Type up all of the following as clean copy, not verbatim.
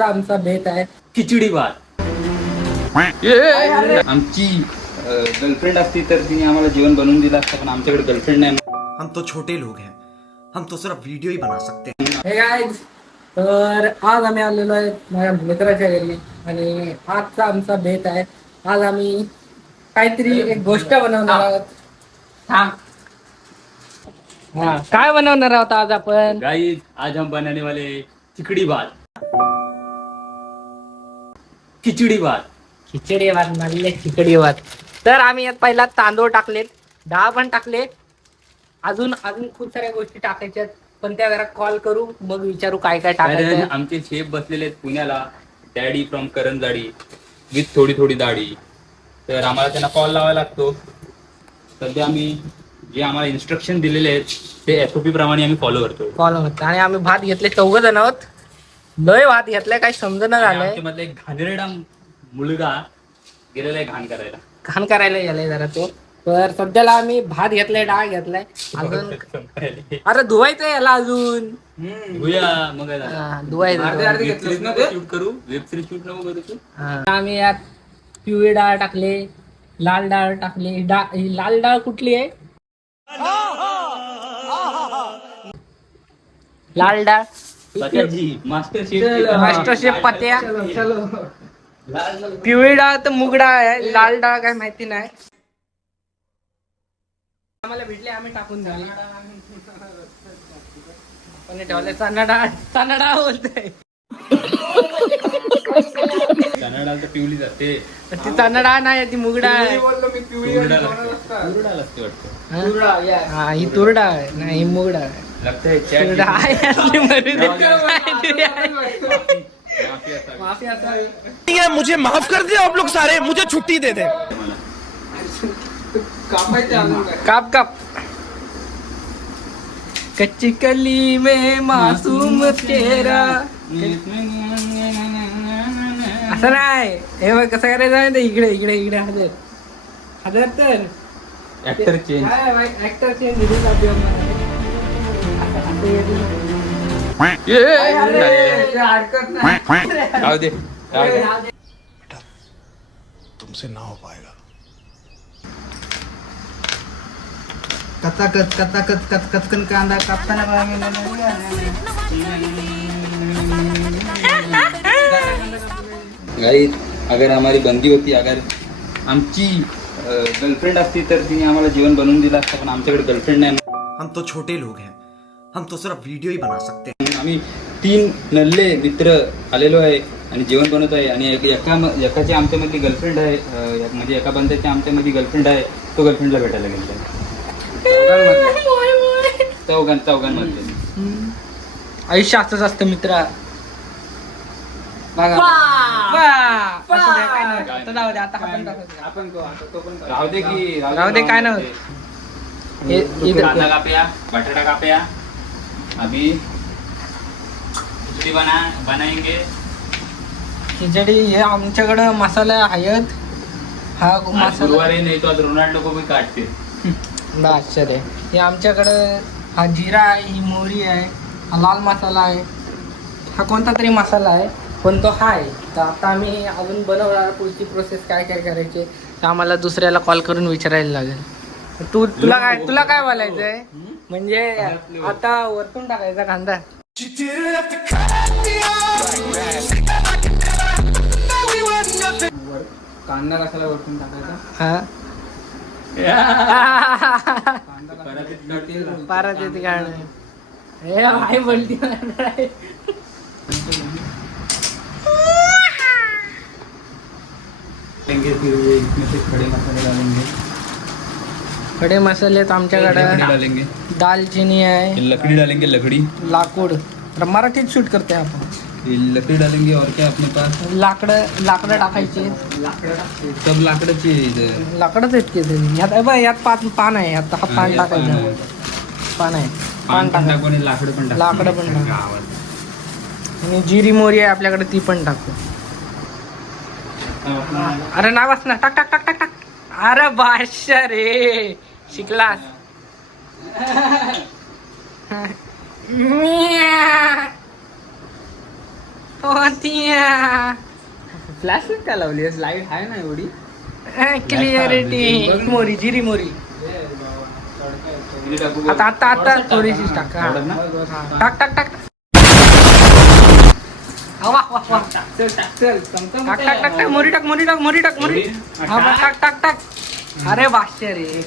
आजचा आमचा बेत आहे खिचडी भात. आमची गर्लफ्रेंड असती तर तिने आम्हाला जेवण बनवून दिलं असतं, पण आमच्याकडे गर्लफ्रेंड नाही. हम तो छोटे लोग हैं, हम तो सिर्फ वीडियो ही बना सकते हैं. हे गाईज, तर आज आम्ही आलेलो आहे माझ्या मित्राच्या घरी आणि आजचा आमचा बेत आहे. आज आम्ही काहीतरी एक गोष्ट बनवणार आहोत. हा, काय बनवणार आहोत आज आपण? गाइस, आज हम बनाने वाले खिचड़ी भात. खिचडी भात. खिचडी भात म्हणले खिचडी भात. तर आम्ही यात पहिला तांदूळ टाकलेत, डाळ पण टाकले, अजून खूप साऱ्या गोष्टी टाकायच्यात, पण त्या जरा कॉल करू मग विचारू काय काय टाकायचं. कारण आमचे शेफ बसलेले आहेत पुण्याला, डॅडी फ्रॉम करंजाडी विथ थोडी थोडी दाढी. तर आम्हाला त्यांना कॉल लावायला लागतो. सध्या आम्ही जे आम्हाला इन्स्ट्रक्शन दिलेले आहेत ते SOP प्रमाणे आम्ही फॉलो करतो. कॉल होत आणि आम्ही भात घेतले 4 जण आहोत. लय भात घेतलाय, काही समजणं झालंय. आमच्यामधला एक घाणेरडा मुलगा गेलेला आहे घाण करायला. घाण करायला गेलाय जरा तो. तर सध्याला आम्ही भात घेतलाय, डाळ घेतलाय, अजून अरे धुवायचं याला अजून. धुया मग धुवायचं. शूट करू, वेब सिरीज शूट नको करू तू. आम्ही यात पिवळी डाळ टाकले, लाल डाळ टाकली. ही लाल डाळ कुठली आहे? लाल डाळ मास्टर शेफ पत्या. पिवळी डाळ तर मूग डाळ आहे, लाल डाळ काय माहिती नाही. आम्हाला भेटले, आम्ही टाकून दिली. पण ठेवले चणा डाळ बोलते. चणा डाळ तर पिवली जाते. ती चणा डाळ नाही, ती मूग डाळ आहे. तूर डाळ असते वाटतं. हा, ही तूर डाळ आहे, नाही ही मूग डाळ आहे. लागतंय तूर डाळ आहे असली मरू दे. माफी असावी. मुझे माफ कर दे आप लोग सारे, मुझे छुट्टी दे दे. काप काप. कच्ची कली में मासूम चेहरा. असं नाही, हे बघ कसं करायचं आहे ते. इकडे इकडे इकडे हजर तर ऍक्टर चेंज. ऍक्टर चेंज दिली राहू दे. तुमसे ना हो पाएगा. कचकन कांदा कापताना गाइस, अगर हमारी बंदी होती, अगर आमची गर्लफ्रेंड असती तर तिने आम्हाला जेवण बनवून दिलं असतं, पण आमच्याकडे गर्लफ्रेंड नाही. हम तो छोटे लोग हैं, हम तो सिर्फ वीडियो ही बना सकते हैं. आम्ही 3 नल्ले मित्र आलेलो आहे आणि जेवण बनवत आहे. आणि एकाची आमच्यामधली गर्लफ्रेंड आहे, म्हणजे एका बंद्याची आमच्यामध्ये गर्लफ्रेंड आहे. तो गर्लफ्रेंडला भेटायला गेला आहे. चौघांमधले. आयुष्य असंच असतं मित्रा. बघा. असं द्या, काय नाही. आता जाऊ दे, आता राहू दे की राहू दे, काय नाही. कांदा कापया, बटाटा कापया. अभी खिचडी बनाएंगे. खिचडी हे आमच्याकडं मसाला आहेत. हा मसाला गुरुवारी नाही तो आज रोनाल्डो को भी काटते. आश्चर्य. हे आमच्याकडं हा जिरा आहे, ही मोहरी आहे, हा लाल मसाला आहे, हा कोणता तरी मसाला आहे, पण तो आहे. तर आता आम्ही अजून बनवणार. पुढची प्रोसेस काय काय करायची तर आम्हाला दुसऱ्याला कॉल करून विचारायला लागेल. तुला काय बोलायचं आहे? म्हणजे आता वरतून टाकायचा कांदा. कांदा कशाला वरतून टाकायचा? हा परत येते काय हे भाई बोलती. खडे मसाले डालेंगे. खडे मसाले आहेत आमच्याकडे. डालेंगे, दालचिनी आहे, लकड़ी डालेंगे, लकड़ी. लाकूड. मराठीत शूट करते आपण. लकड़ी डालेंगे और क्या अपने पास? लाकडं टाकायची. सब लाकडाची लाकडच आहेत की ते. यात पान आहे. आता हा पान टाकायचं. पान आहे, पान टाकायचं. लाकडं पण टाक. आणि जिरी मोहरी आहे आपल्याकडे, ती पण टाकू. अरे ना वाच ना. टाक टाक टाक टाक टाक. अरे बादशाह रे, शिकलास. फ्लॅश काय लावली लाईट आहे ना एवढी क्लिअरिटी मोरी जिरी मोरी आता आता आता थोडीशी टाक हा. आवडत ना? टाक टाक टाक वा वा वा चल चमचम टाक टाक टाक टाक मोरी टाक मोरी टाक मोरी टाक मोरी हा बस टाक टाक टाक अरे भाष्य रे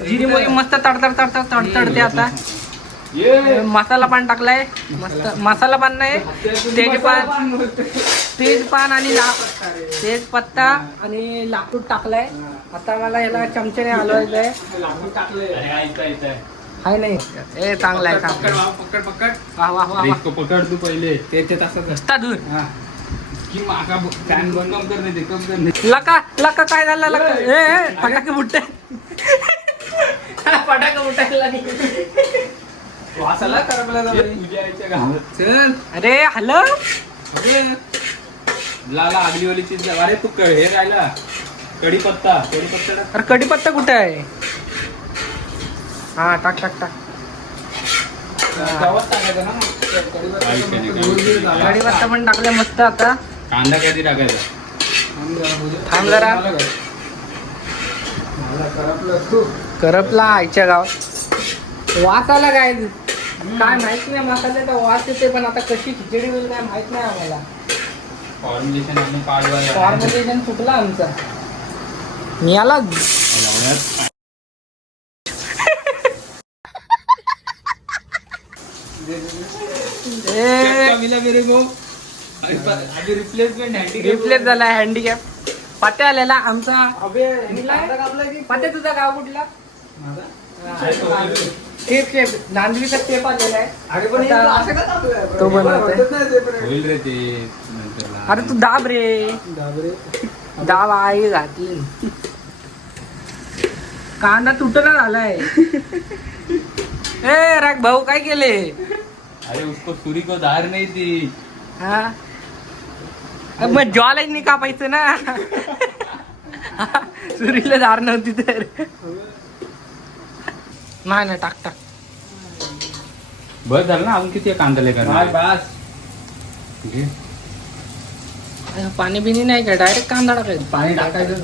जिरी मोरी मस्त तडतड तडतड तडतडते आता मसाला पान टाकलाय मस्त मसाला पान नाही तेजपान आणि तेजपत्ता आणि लाकूड टाकलाय आता मला याला चमच्याने हलवायचंय हाय नाही ए चांगला आहे चांगला पकड पकड वा वा वा इसको पकड तू पहिले ते तसंच रस्ता दूर की मागा फॅन बंद कम करणे ते कम करणे लका लका काय झालं लका ए फटाके फुटते फटाके फुटायला वासाला करपला तुझ्या आईच्या गावात चल अरे हॅलो अरे लाला आगलीवाली चीज अरे तू हे राहिला कढीपत्ता अरे कढीपत्ता कुठे आहे हा टाक टाक टाक गावात टाकायचं ना कढीपत्ता पण टाकले मस्त आता कांदा कधी टाकायचा थांब जरा करपला आईच्या गाव वास आला काय माहित नाही मसाल्याचा वास येते पण आता कशी खिचडी होईल काय माहित नाही आम्हाला फॉर्म्युलेशन आणि पाडवायला फॉर्म्युलेशन चुकला आमचा मी आला रिप्लेस झाला हँडिकॅप पात्या आलेला आमचा पात्या तुझा गाव कुठला टेप टेप नांदवीचा टेप आलेला आहे तो बनवतोय होईल रे ते नंतरला अरे तू दाब रे दाब आई घातली कांदा तुटना झालाय ए राग भाऊ काय केले अरे उसको सुरी को धार नहीं थी हा मग ज्वाला नाही कापायचं ना सुरीला धार नव्हती तर नाही ना टाक टाक बस झालं ना अजून किती कांदा लेकर बस पाणी बिनी नाही का डायरेक्ट कांदा टाकायचं पाणी टाकायचं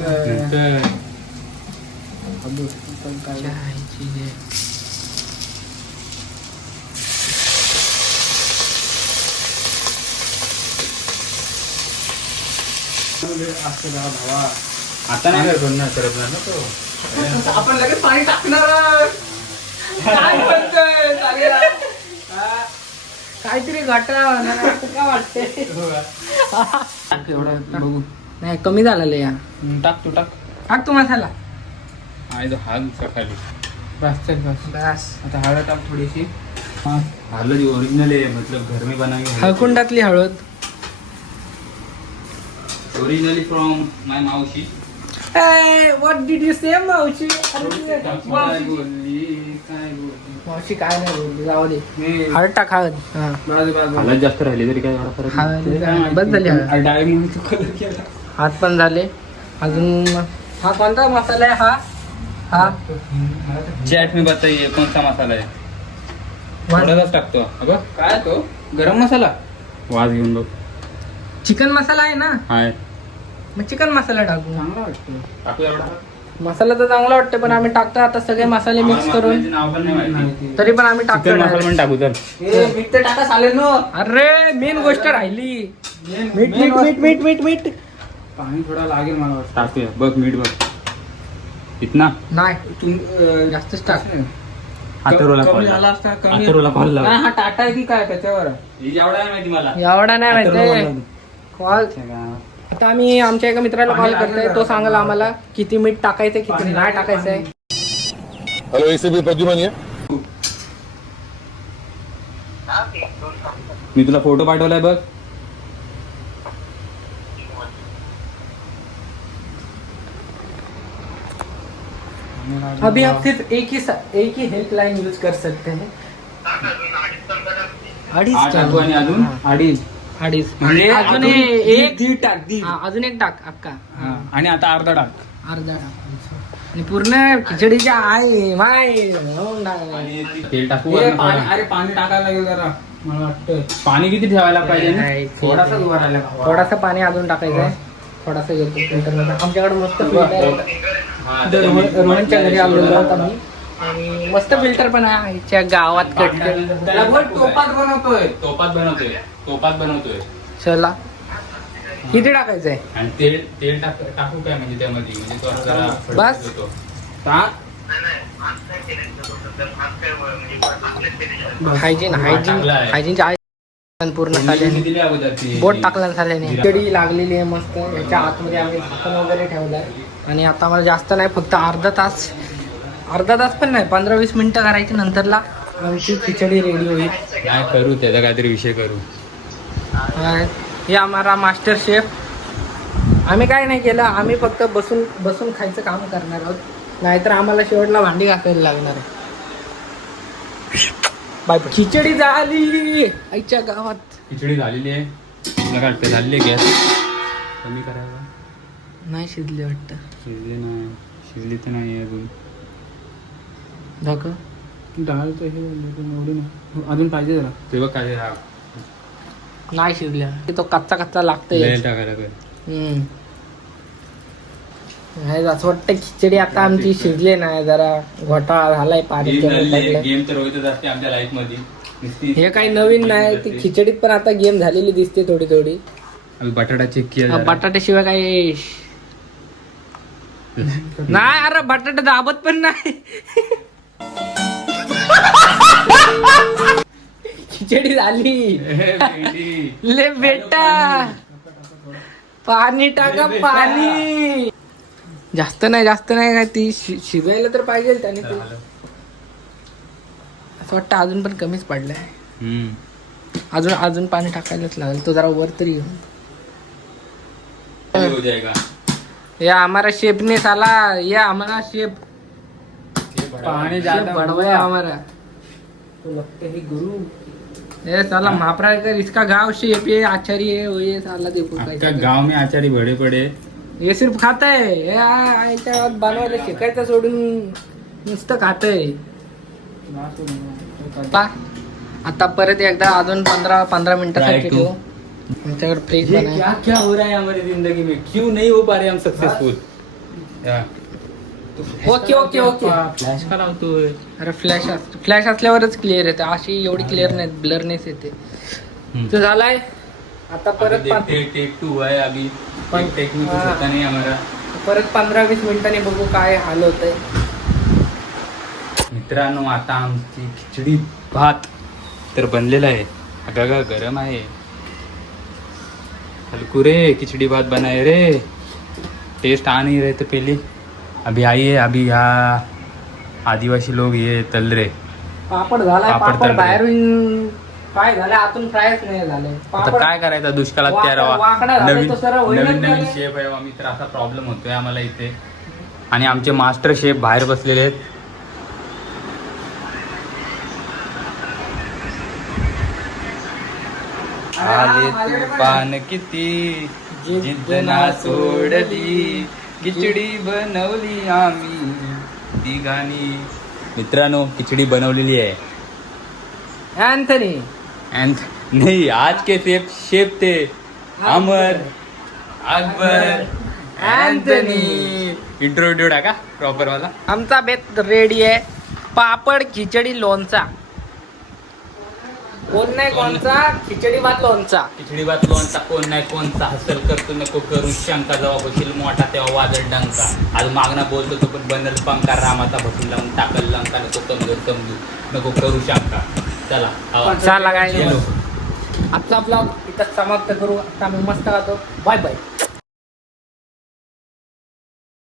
आता नाही करपणार ना तो आपण लगेच पाणी टाकणार काहीतरी घाटा होणार असं का वाटते एवढं बघू नाही कमी झालेलं या टाक तू टाक टाक तू मसाला आहे तो हाल सकाळी बस चल बस बस आता हळद टाक थोडीशी हळद ओरिजिनल आहे मतलब घर में बनाई हळकून टाकली हळद ओरिजिनली फ्रॉम माय मावशी व्हॉट डिड यू से मावशी काय बोलली मावशी काय नाही बोलली जाऊ दे हळद टाक हळद हा हळद जास्त राहिली तरी काय फरक हळद बस झाली हळद डाळी कलर केला हात पण झाले अजून हा कोणता मसाला आहे हा हा चॅट में बताइए कौन सा मसाला है थोडासाच टाकतो अगं काय तो गरम मसाला वाज घेऊन बघ चिकन मसाला आहे ना हाय मग चिकन मसाला टाकू चांगला वाटतो टाकू एवढा मसाला तर चांगला वाटतं पण आम्ही टाकतो आता सगळे मसाले मिक्स करून नाव पण नाही माहिती तरी पण आम्ही चिकन मसाला टाकतो पण टाकू चल मीठ तर टाका चालेल ना अरे मेन गोष्ट राहिली मीठ मीठ मीठ मीठ मीठ मीठ पाणी थोडा लागेल मला टाकूया बघ मीठ बघ इतना नाही जास्तच टाक हातरोला कमी झाला असता कमी हातरोला कॉल लाव नाही हा टाटा आहे की काय त्याच्यावर एवढा आहे माहिती मला एवढा नाही माहिती कॉल आता आम्ही आमच्या एका मित्राला कॉल करतोय तो सांगाल आम्हाला किती मीठ टाकायचंय किती नाही टाकायचंय हेलो इसे भी प्रद्युमन है मी तुला फोटो पाठवलाय बघ अभी आप सिर्फ एक ही हेल्पलाइन यूज कर सकते हैं अडीच टाकू आणि अजून अडीच अडीच म्हणजे अजून अजून एक दीड टाक दीड हा, अजून एक टाक अक्का आणि आता अर्धा टाक अर्धा टाक आणि पूर्ण खिचडीच्या आई माय म्हणून टाकलंय. तेल टाकू हे वरनं पाणी- थोडं. अरे पाणी टाकायला लागेल जरा मला वाटतं पाणी किती ठेवायला पाहिजे नाही, थोडासा उभा राहिला थोडासा पाणी अजून टाकायचं आहे. थोडासा घेतो फिल्टर. आमच्याकडे मस्त फिल्टर आहे. रोहनच्या घरी आलेलो आहोत आम्ही आणि मस्त फिल्टर पण आहे आईच्या गावात टोपात बनवतोय चला किती टाकायचं आहे? आणि तेल टाकू काय म्हणजे त्यामध्ये म्हणजे तो जरा बस. फडफडतो. टाक. हायजीन पूर्ण फोडणी झाल्याने दिली अगोदर ती. बोट टाकलं झाल्याने खिचडी लागलेली आहे मस्त. याच्या आतमध्ये आम्ही झाकण वगैरे ठेवलं आहे आणि आता मला जास्त नाही फक्त अर्धा तास पण नाही 15-20 मिनिटं करायची. नंतरला आमची खिचडी रेडी होईल. काय करू त्याचा काहीतरी विषय करू. हे आम्हाला मास्टर शेफ. आम्ही काय नाही केलं, आम्ही फक्त बसून खायचं काम करणार आहोत. नाहीतर आम्हाला शेवटला भांडी घासायला लागणार आहे. Bye bye. खिचडी झाली आईच्या गावात. खिचडी झालेली आहे. तुला काय वाटतं झालेली आहे? गॅस कमी करायला. नाही शिजले वाटतं. शिजली तर नाही अजून. दाखव. डाळ तर हे एवढी नाही अजून पाहिजे जरा. तेव्हा काय हा नाही शिजल्या. तो कच्चा लागतोय. तेल टाकायला काय. असं वाटतं खिचडी आता आमची शिजली नाही. जरा घोटाळा झालाय पाण्याच्या घोटाळ्यात. गेम तर होतच असते आमच्या लाईफ मध्ये. हे काही नवीन नाही. ती खिचडीत पण आता गेम झालेली दिसते थोडी. बटाटा चेक केला. बटाट्याशिवाय काय नाही. अरे बटाटा दाबत पण नाही. खिचडी झाली. ले बेटा पाणी टाका पाणी. जास्त नाही काय ती शिजायला तर पाहिजे त्याने. ते असं वाटतं अजून पण कमीच पडलंय. अजून पाणी टाकायलाच लागेल. तो जरा वर तरी घेऊन. हो जाएगा. या हमारा शेफ ने साला या हमारा शेफ पानी शेफ बढ़वाया हमारा. तो लगते है गुरु. ये साला महाप्राय कर. इसका गांव शेफ ये आचार्य है. वो ये साला देखो आपका गांव में आचारी बड़े पड़े. हे सिर्फ खातंय. याच्या बनवायला शिकायचं सोडून नुसतं खातंय. आता परत एकदा अजून 15 मिनिटासाठी ठेवू. आमच्याकडे फ्रीज पण आहे. क्या हो रहा है हमारी जिंदगी में? क्यों नहीं हो पा रहे हम सक्सेसफुल? ओके फ्लॅश का लावतोय? अरे फ्लॅश असल्यावरच क्लिअर येते. अशी एवढी क्लिअर नाही, ब्लरनेस येते. तो झालाय. आता परत टेक 2 है अभी. पण टेक में कुछ होता नहीं हमारा. परत 15-20 मिनिटांनी बघू काय हाल होतंय. मित्रांनो आता आमची खिचडी भात तर बनलेला आहे. अगा गरम आहे. हलकू रे खिचड़ी भात बनाए रे. टेस्ट आ नहीं रहे थे पहले. अभी आइए. अभी यहाँ आदिवासी लोग ये तल रहे. पापड झालाय. पापड पापड तळले. बाहेरून फ्राय झाले, आतून फ्रायच नाही झाले. आता काय करायचं दुष्काळात वाकडा झालाय नवीन तो सरळ होईनाच नवीन झालाय. शेफ आहे आम्ही तर असा प्रॉब्लेम होतोय आम्हाला इथे. आणि आमचे मास्टर शेफ बाहेर बसलेले आहेत. आले तुफान किती जिद्द ना सोडली. खिचडी बनवली आम्ही तिघांनी. मित्रांनो खिचडी बनवलेली आहे. अँथनी नहीं आज के शेफ थे अमर अकबर अँथनी. इंट्रो टाका प्रॉपर वाला. आमचा बेत रेडी आहे. पापड खिचडी लोणचा. कोण नाही कोणचा. खिचडी भात लोणचा. खिचडी भात लोणचा. कोण नाही कोणचा. हसल करतो नको करू शंका. जेव्हा बसील मोठा तेव्हा वाजल डंका. आज मागणा बोलतो तो पण बनल पंका. रामाचा भसून लावून टाकल लंका. नको समजू नको करू शंका. चला काय आजचा ब्लॉग इथं समाप्त करू. आता आम्ही मस्त खातो. Bye bye.